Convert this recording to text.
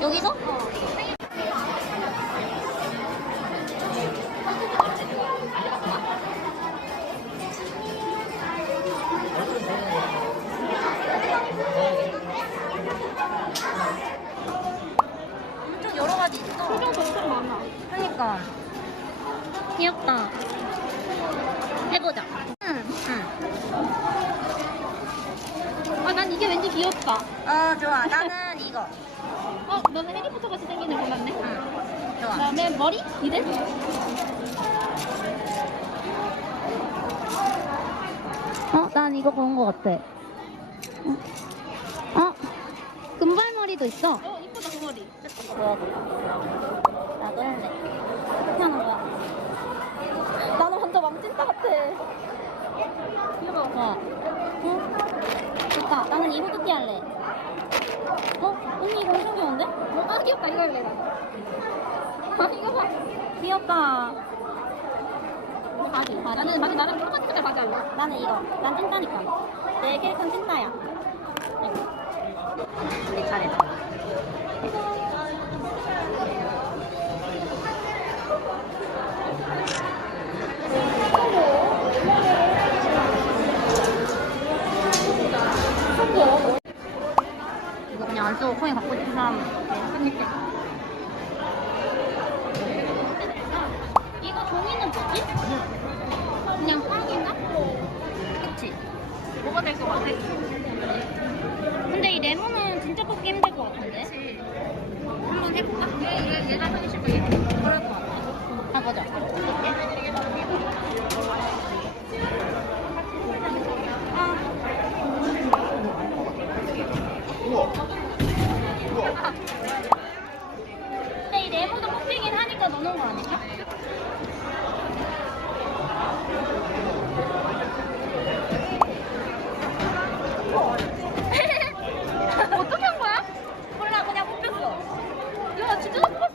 여기서? 엄청 여러 가지 있어. 설명 엄청 많아. 그러니까. 귀엽다. 해보자. 귀엽다. 어 좋아 나는 이거 어, 너는 해리포터 같이 생긴 애 골랐네. 응 좋아 그다음에 머리? 이래? 어, 난 이거 고른 것 같아. 어, 어, 금발머리도 있어. 어, 이쁘다 그 머리. 보여줘 나도 어떻게 하는 거야? 나는 완전 왕찐따 같아. 이거 봐. 응? 나는 이 후드티 할래. 어? 언니 이거 엄청 귀여운데? 어, 아, 귀엽다. 이거 할래, 나. 아, 이거 봐. 귀엽다. 바지, 바지. 나는, 나는, 나는 똑같은 색깔 바지 할래. 나는 이거. 난 찐따니까. 내 캐릭터는 찐따야. 내 차례다 그냥 안 쓰고 코인 갖고 싶은 사람 그니까. 이거 종이는 뭐지? 그냥 빵인가? 그치? 뭐가 될 것 같아? 근데 이 레몬은 진짜 뽑기 힘들 것 같은데? 한번 해볼까? 얘, 얘, 얘가 하기 싫어. 그럴 것 같아. 가보자. 근데 이 네모도 뽑히긴 하니까 넣는 거 아니야? 어떻게 한 거야? 몰라 그냥 뽑혔어. 야 진짜 뽑혔어.